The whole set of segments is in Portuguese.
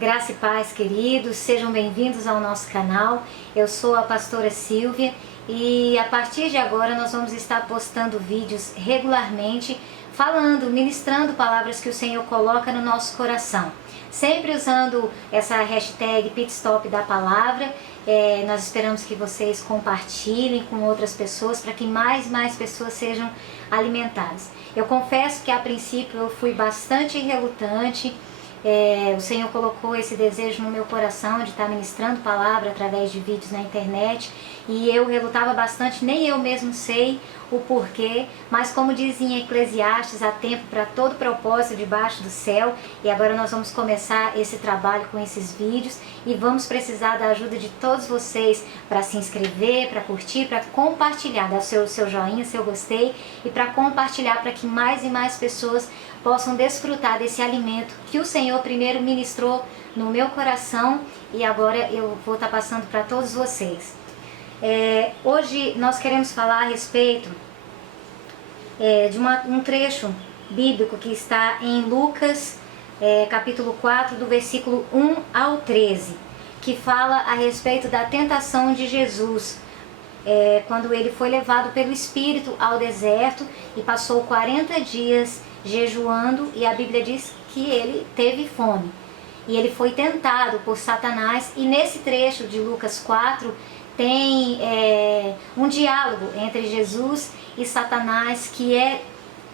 Graça e paz, queridos, sejam bem-vindos ao nosso canal. Eu sou a pastora Silvia e a partir de agora nós vamos estar postando vídeos regularmente, falando, ministrando palavras que o Senhor coloca no nosso coração. Sempre usando essa hashtag Pitstop da Palavra. Nós esperamos que vocês compartilhem com outras pessoas para que mais pessoas sejam alimentadas. Eu confesso que a princípio eu fui bastante relutante. O Senhor colocou esse desejo no meu coração de estar ministrando palavra através de vídeos na internet e eu relutava bastante, nem eu mesmo sei o porquê, mas como diz em Eclesiastes, há tempo para todo propósito debaixo do céu, e agora nós vamos começar esse trabalho com esses vídeos e vamos precisar da ajuda de todos vocês para se inscrever, para curtir, para compartilhar, dar seu joinha, seu gostei e para compartilhar para que mais e mais pessoas possam desfrutar desse alimento que o Senhor primeiro ministrou no meu coração e agora eu vou estar passando para todos vocês. Hoje nós queremos falar a respeito de um trecho bíblico que está em Lucas, capítulo 4, do versículo 1 ao 13, que fala a respeito da tentação de Jesus, quando ele foi levado pelo Espírito ao deserto e passou 40 dias jejuando, e a Bíblia diz que ele teve fome. E ele foi tentado por Satanás, e nesse trecho de Lucas 4 tem um diálogo entre Jesus e Satanás que é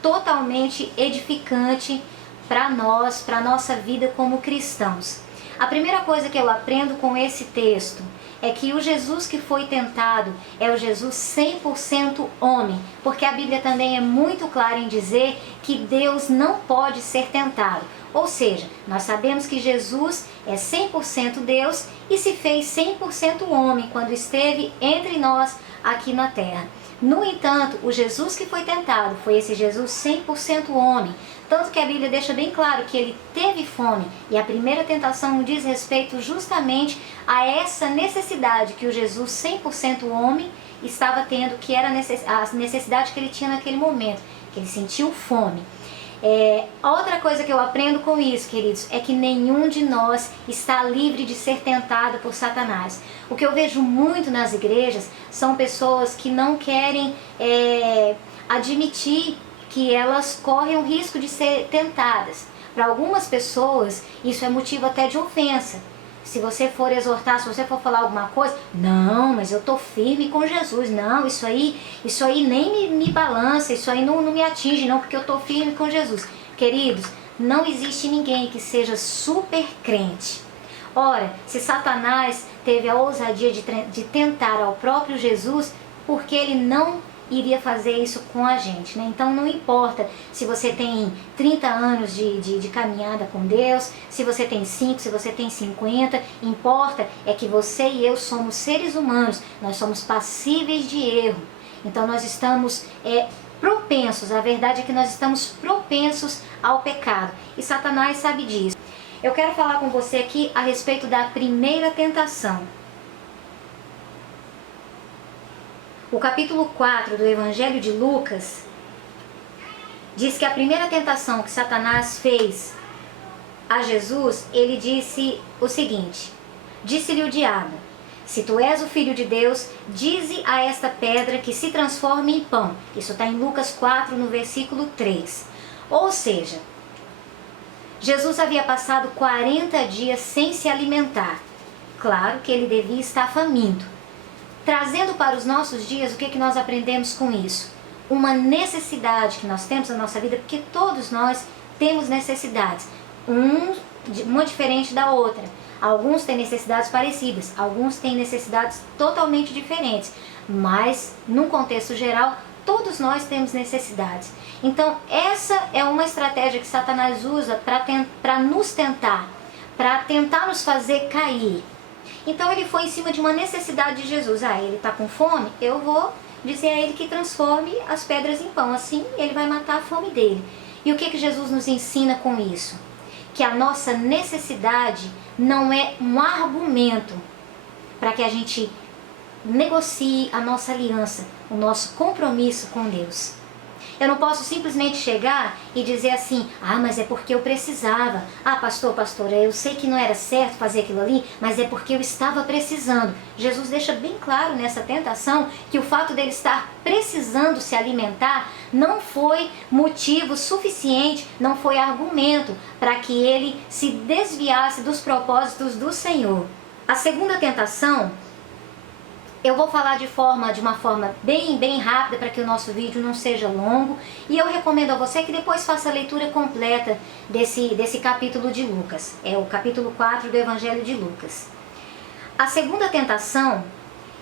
totalmente edificante para nós, para a nossa vida como cristãos. A primeira coisa que eu aprendo com esse texto é que o Jesus que foi tentado é o Jesus 100% homem, porque a Bíblia também é muito clara em dizer que Deus não pode ser tentado. Ou seja, nós sabemos que Jesus é 100% Deus e se fez 100% homem quando esteve entre nós aqui na terra. No entanto, o Jesus que foi tentado foi esse Jesus 100% homem, tanto que a Bíblia deixa bem claro que ele teve fome, e a primeira tentação diz respeito justamente a essa necessidade que o Jesus 100% homem estava tendo, que era a necessidade que ele tinha naquele momento, que ele sentiu fome. Outra coisa que eu aprendo com isso, queridos, é que nenhum de nós está livre de ser tentado por Satanás. O que eu vejo muito nas igrejas são pessoas que não querem admitir que elas correm o risco de ser tentadas. Para algumas pessoas, isso é motivo até de ofensa. Se você for exortar, se você for falar alguma coisa, não, mas eu tô firme com Jesus, não, isso aí nem me balança, isso aí não me atinge não, porque eu tô firme com Jesus. Queridos, não existe ninguém que seja super crente. Ora, se Satanás teve a ousadia de tentar ao próprio Jesus, porque ele não iria fazer isso com a gente, né? Então não importa se você tem 30 anos de caminhada com Deus, se você tem 5, se você tem 50, importa é que você e eu somos seres humanos, nós somos passíveis de erro. Então nós estamos propensos, a verdade é que nós estamos propensos ao pecado, e Satanás sabe disso. Eu quero falar com você aqui a respeito da primeira tentação. O capítulo 4 do Evangelho de Lucas diz que a primeira tentação que Satanás fez a Jesus, ele disse o seguinte: disse-lhe o diabo, se tu és o Filho de Deus, dize a esta pedra que se transforme em pão. Isso está em Lucas 4, no versículo 3. Ou seja, Jesus havia passado 40 dias sem se alimentar. Claro que ele devia estar faminto. Trazendo para os nossos dias, o que nós aprendemos com isso? Uma necessidade que nós temos na nossa vida, porque todos nós temos necessidades, uma diferente da outra. Alguns têm necessidades parecidas, alguns têm necessidades totalmente diferentes, mas, num contexto geral, todos nós temos necessidades. Então, essa é uma estratégia que Satanás usa para nos tentar, para tentar nos fazer cair. Então ele foi em cima de uma necessidade de Jesus. Ele está com fome? Eu vou dizer a ele que transforme as pedras em pão. Assim ele vai matar a fome dele. E o que Jesus nos ensina com isso? Que a nossa necessidade não é um argumento para que a gente negocie a nossa aliança, o nosso compromisso com Deus. Eu não posso simplesmente chegar e dizer assim, mas é porque eu precisava. Pastora, eu sei que não era certo fazer aquilo ali, mas é porque eu estava precisando. Jesus deixa bem claro nessa tentação que o fato dele estar precisando se alimentar não foi motivo suficiente, não foi argumento para que ele se desviasse dos propósitos do Senhor. A segunda tentação, eu vou falar de uma forma bem rápida para que o nosso vídeo não seja longo. E eu recomendo a você que depois faça a leitura completa desse capítulo de Lucas. É o capítulo 4 do Evangelho de Lucas. A segunda tentação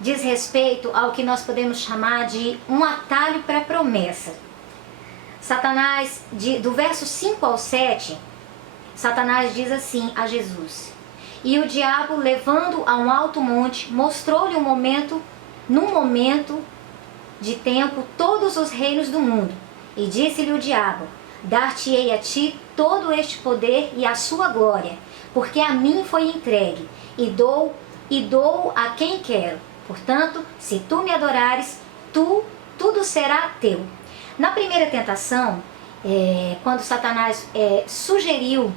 diz respeito ao que nós podemos chamar de um atalho para a promessa. Satanás, do verso 5 ao 7, Satanás diz assim a Jesus: e o diabo, levando a um alto monte, mostrou-lhe num momento de tempo, todos os reinos do mundo. E disse-lhe o diabo: dar-te-ei a ti todo este poder e a sua glória, porque a mim foi entregue, e dou a quem quero. Portanto, se tu me adorares, tudo será teu. Na primeira tentação, quando Satanás sugeriu,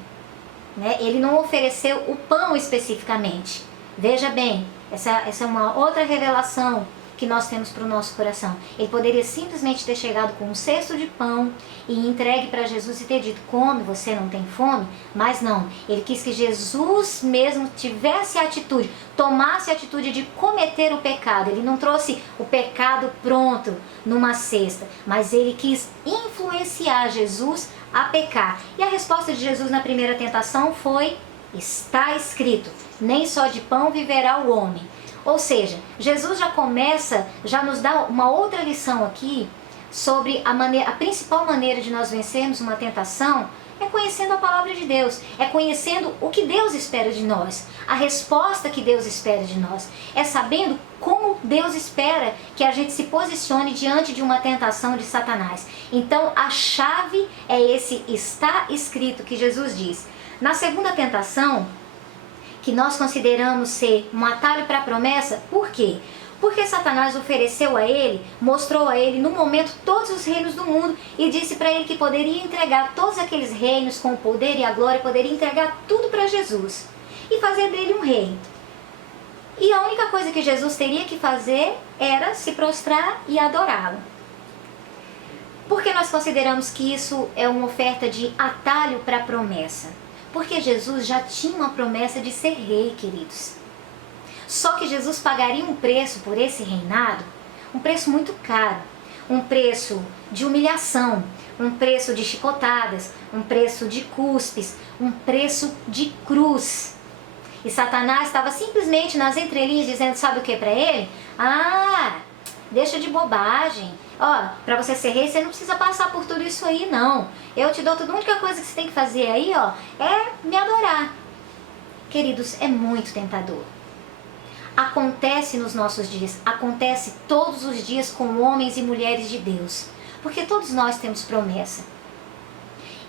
ele não ofereceu o pão especificamente. Veja bem, essa é uma outra revelação que nós temos para o nosso coração. Ele poderia simplesmente ter chegado com um cesto de pão e entregue para Jesus e ter dito: come, você não tem fome? Mas não, ele quis que Jesus mesmo tivesse a atitude, tomasse a atitude de cometer o pecado. Ele não trouxe o pecado pronto numa cesta, mas ele quis influenciar Jesus a pecar. E a resposta de Jesus na primeira tentação foi: está escrito, nem só de pão viverá o homem. Ou seja, Jesus já nos dá uma outra lição aqui sobre a principal maneira de nós vencermos uma tentação é conhecendo a palavra de Deus, é conhecendo o que Deus espera de nós, a resposta que Deus espera de nós, é sabendo como Deus espera que a gente se posicione diante de uma tentação de Satanás. Então a chave é esse está escrito que Jesus diz. Na segunda tentação, que nós consideramos ser um atalho para a promessa, por quê? Porque Satanás mostrou a ele no momento todos os reinos do mundo e disse para ele que poderia entregar todos aqueles reinos com o poder e a glória, poderia entregar tudo para Jesus e fazer dele um rei. E a única coisa que Jesus teria que fazer era se prostrar e adorá-lo. Por que nós consideramos que isso é uma oferta de atalho para a promessa? Porque Jesus já tinha uma promessa de ser rei, queridos. Só que Jesus pagaria um preço por esse reinado, um preço muito caro, um preço de humilhação, um preço de chicotadas, um preço de cuspes, um preço de cruz. E Satanás estava simplesmente nas entrelinhas dizendo, sabe o que para ele? Deixa de bobagem. Para você ser rei, você não precisa passar por tudo isso aí, não. Eu te dou tudo. A única coisa que você tem que fazer aí, é me adorar. Queridos, é muito tentador. Acontece nos nossos dias, acontece todos os dias com homens e mulheres de Deus. Porque todos nós temos promessa.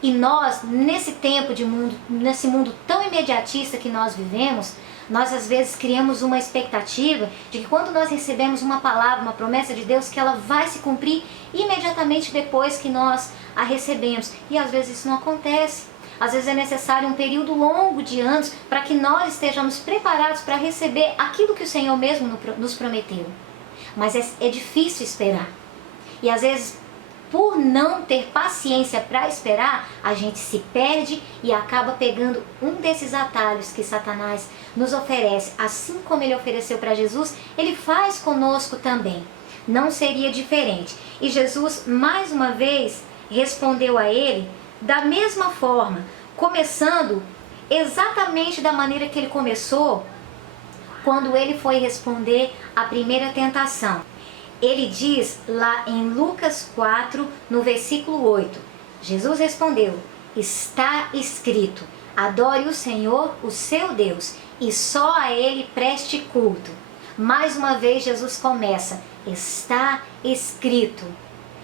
E nós, nesse tempo de mundo, nesse mundo tão imediatista que nós vivemos, nós às vezes criamos uma expectativa de que quando nós recebemos uma palavra, uma promessa de Deus, que ela vai se cumprir imediatamente depois que nós a recebemos. E às vezes isso não acontece. Às vezes é necessário um período longo de anos para que nós estejamos preparados para receber aquilo que o Senhor mesmo nos prometeu. Mas é difícil esperar. E às vezes, por não ter paciência para esperar, a gente se perde e acaba pegando um desses atalhos que Satanás nos oferece. Assim como ele ofereceu para Jesus, ele faz conosco também. Não seria diferente. E Jesus, mais uma vez, respondeu a ele da mesma forma, começando exatamente da maneira que ele começou quando ele foi responder a primeira tentação. Ele diz lá em Lucas 4, no versículo 8, Jesus respondeu, está escrito, adore o Senhor, o seu Deus, e só a Ele preste culto. Mais uma vez Jesus começa, está escrito,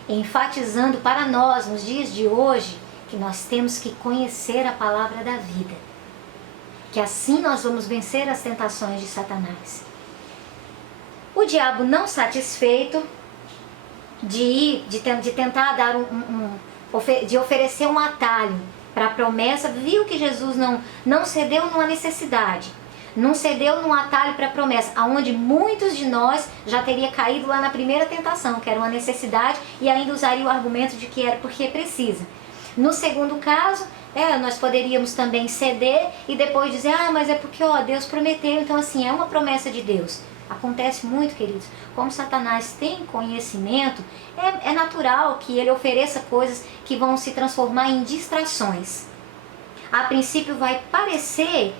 enfatizando para nós, nos dias de hoje, que nós temos que conhecer a palavra da vida, que assim nós vamos vencer as tentações de Satanás. O diabo, não satisfeito, de tentar dar de oferecer um atalho para a promessa, viu que Jesus não cedeu numa necessidade, não cedeu num atalho para a promessa, aonde muitos de nós já teria caído lá na primeira tentação, que era uma necessidade, e ainda usaria o argumento de que era porque precisa. No segundo caso, nós poderíamos também ceder e depois dizer, mas é porque Deus prometeu, então assim, é uma promessa de Deus. Acontece muito, queridos, como Satanás tem conhecimento, é natural que ele ofereça coisas que vão se transformar em distrações. A princípio vai parecer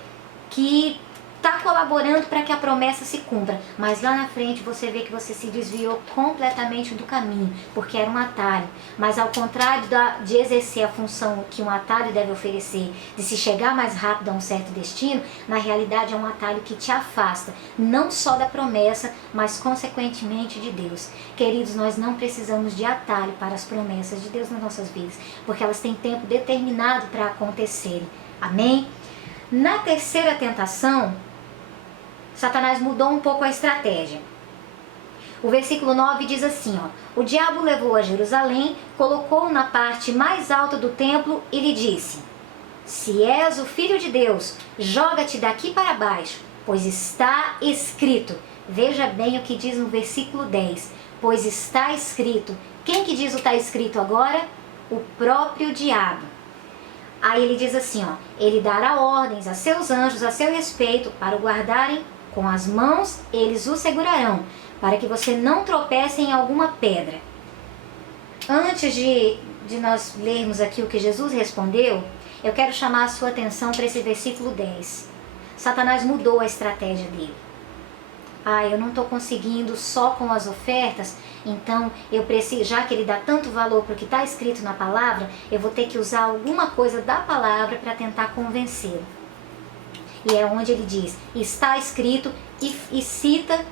que está colaborando para que a promessa se cumpra, mas lá na frente você vê que você se desviou completamente do caminho, porque era um atalho. Mas ao contrário de exercer a função que um atalho deve oferecer, de se chegar mais rápido a um certo destino, na realidade é um atalho que te afasta, não só da promessa, mas consequentemente de Deus. Queridos, nós não precisamos de atalho para as promessas de Deus nas nossas vidas, porque elas têm tempo determinado para acontecerem. Amém? Na terceira tentação, Satanás mudou um pouco a estratégia. O versículo 9 diz assim, o diabo levou a Jerusalém, colocou-o na parte mais alta do templo e lhe disse, se és o Filho de Deus, joga-te daqui para baixo, pois está escrito. Veja bem o que diz no versículo 10, pois está escrito. Quem que diz o está escrito agora? O próprio diabo. Aí ele diz assim, ele dará ordens a seus anjos a seu respeito para o guardarem com as mãos, eles o segurarão, para que você não tropece em alguma pedra. Antes de nós lermos aqui o que Jesus respondeu, eu quero chamar a sua atenção para esse versículo 10. Satanás mudou a estratégia dele. Eu não estou conseguindo só com as ofertas, então eu preciso, já que ele dá tanto valor para o que está escrito na palavra, eu vou ter que usar alguma coisa da palavra para tentar convencê-lo. E é onde ele diz, está escrito, e cita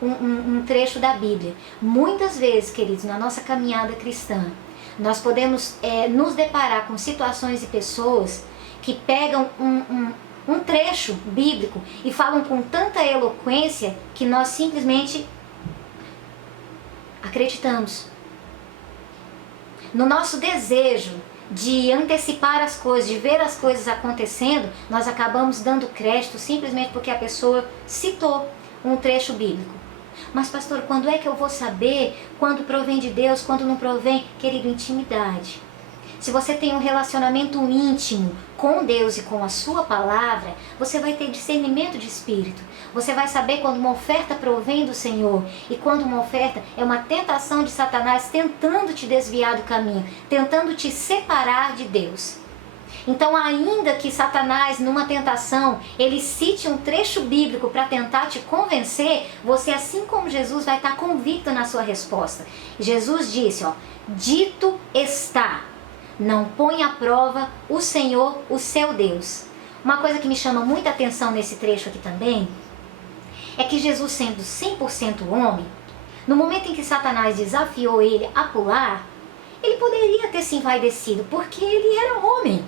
um trecho da Bíblia. Muitas vezes, queridos, na nossa caminhada cristã, nós podemos nos deparar com situações e pessoas que pegam um trecho bíblico e falam com tanta eloquência que nós simplesmente acreditamos. No nosso desejo de antecipar as coisas, de ver as coisas acontecendo, nós acabamos dando crédito simplesmente porque a pessoa citou um trecho bíblico. Mas pastor, quando é que eu vou saber quando provém de Deus, quando não provém? Querido, intimidade. Se você tem um relacionamento íntimo com Deus e com a sua palavra, você vai ter discernimento de espírito. Você vai saber quando uma oferta provém do Senhor e quando uma oferta é uma tentação de Satanás tentando te desviar do caminho, tentando te separar de Deus. Então, ainda que Satanás, numa tentação, ele cite um trecho bíblico para tentar te convencer, você, assim como Jesus, vai estar convicto na sua resposta. Jesus disse, dito está. Não põe à prova o Senhor, o seu Deus. Uma coisa que me chama muita atenção nesse trecho aqui também, é que Jesus, sendo 100% homem, no momento em que Satanás desafiou ele a pular, ele poderia ter se envaidecido, porque ele era homem.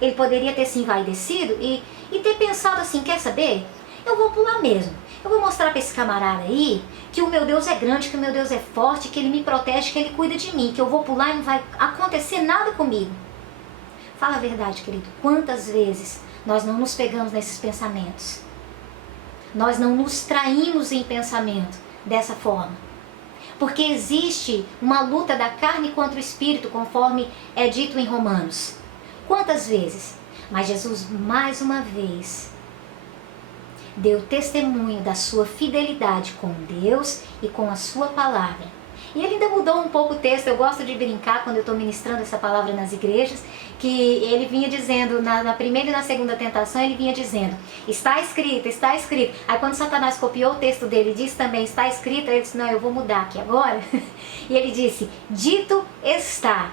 Ele poderia ter se envaidecido e ter pensado assim, quer saber? Eu vou pular mesmo. Eu vou mostrar para esse camarada aí que o meu Deus é grande, que o meu Deus é forte, que ele me protege, que ele cuida de mim, que eu vou pular e não vai acontecer nada comigo. Fala a verdade, querido. Quantas vezes nós não nos pegamos nesses pensamentos? Nós não nos traímos em pensamento dessa forma. Porque existe uma luta da carne contra o espírito, conforme é dito em Romanos. Quantas vezes? Mas Jesus, mais uma vez, deu testemunho da sua fidelidade com Deus e com a sua palavra. E ele ainda mudou um pouco o texto. Eu gosto de brincar quando eu estou ministrando essa palavra nas igrejas, que ele vinha dizendo, na primeira e na segunda tentação, ele vinha dizendo, está escrito, está escrito. Aí quando Satanás copiou o texto dele e disse também, está escrito, aí ele disse, não, eu vou mudar aqui agora. E ele disse, dito está.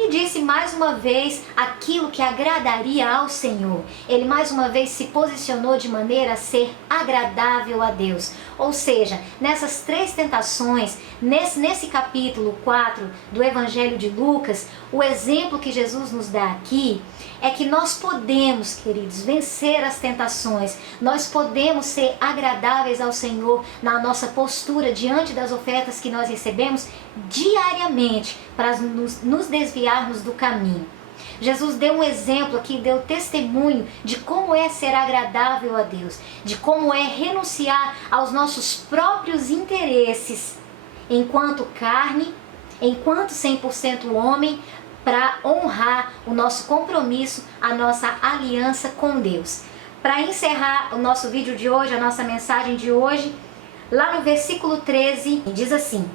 E disse mais uma vez aquilo que agradaria ao Senhor. Ele mais uma vez se posicionou de maneira a ser agradável a Deus. Ou seja, nessas três tentações, nesse capítulo 4 do Evangelho de Lucas, o exemplo que Jesus nos dá aqui é que nós podemos, queridos, vencer as tentações. Nós podemos ser agradáveis ao Senhor na nossa postura diante das ofertas que nós recebemos, diariamente para nos desviarmos do caminho. Jesus deu um exemplo aqui, deu testemunho de como é ser agradável a Deus, de como é renunciar aos nossos próprios interesses, enquanto carne, enquanto 100% homem, para honrar o nosso compromisso, a nossa aliança com Deus. Para encerrar o nosso vídeo de hoje, a nossa mensagem de hoje, lá no versículo 13, diz assim: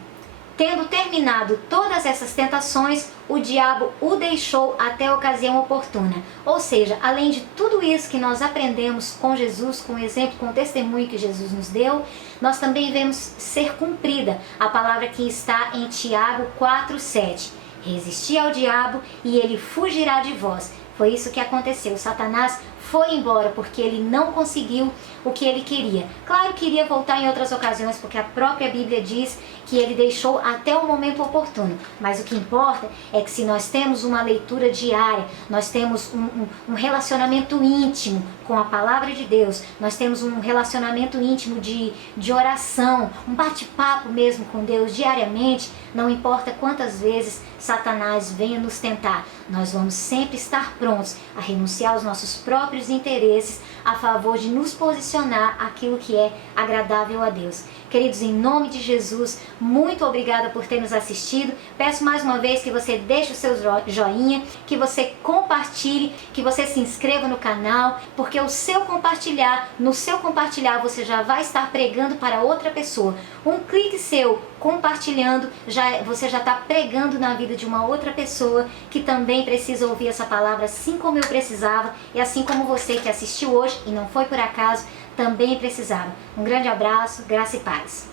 tendo terminado todas essas tentações, o diabo o deixou até a ocasião oportuna. Ou seja, além de tudo isso que nós aprendemos com Jesus, com o exemplo, com o testemunho que Jesus nos deu, nós também vemos ser cumprida a palavra que está em Tiago 4:7. Resisti ao diabo e ele fugirá de vós. Foi isso que aconteceu. Satanás foi embora porque ele não conseguiu o que ele queria. Claro que iria voltar em outras ocasiões, porque a própria Bíblia diz que ele deixou até o momento oportuno. Mas o que importa é que se nós temos uma leitura diária, nós temos um relacionamento íntimo com a palavra de Deus, nós temos um relacionamento íntimo de oração, um bate-papo mesmo com Deus diariamente, não importa quantas vezes Satanás venha nos tentar, nós vamos sempre estar prontos a renunciar aos nossos próprios interesses a favor de nos posicionar aquilo que é agradável a Deus. Queridos, em nome de Jesus, muito obrigada por ter nos assistido. Peço mais uma vez que você deixe o seu joinha, que você compartilhe, que você se inscreva no canal, porque no seu compartilhar você já vai estar pregando para outra pessoa. Um clique seu compartilhando, você já está pregando na vida de uma outra pessoa que também precisa ouvir essa palavra, assim como eu precisava e assim como você que assistiu hoje e não foi por acaso, também precisava. Um grande abraço, graça e paz.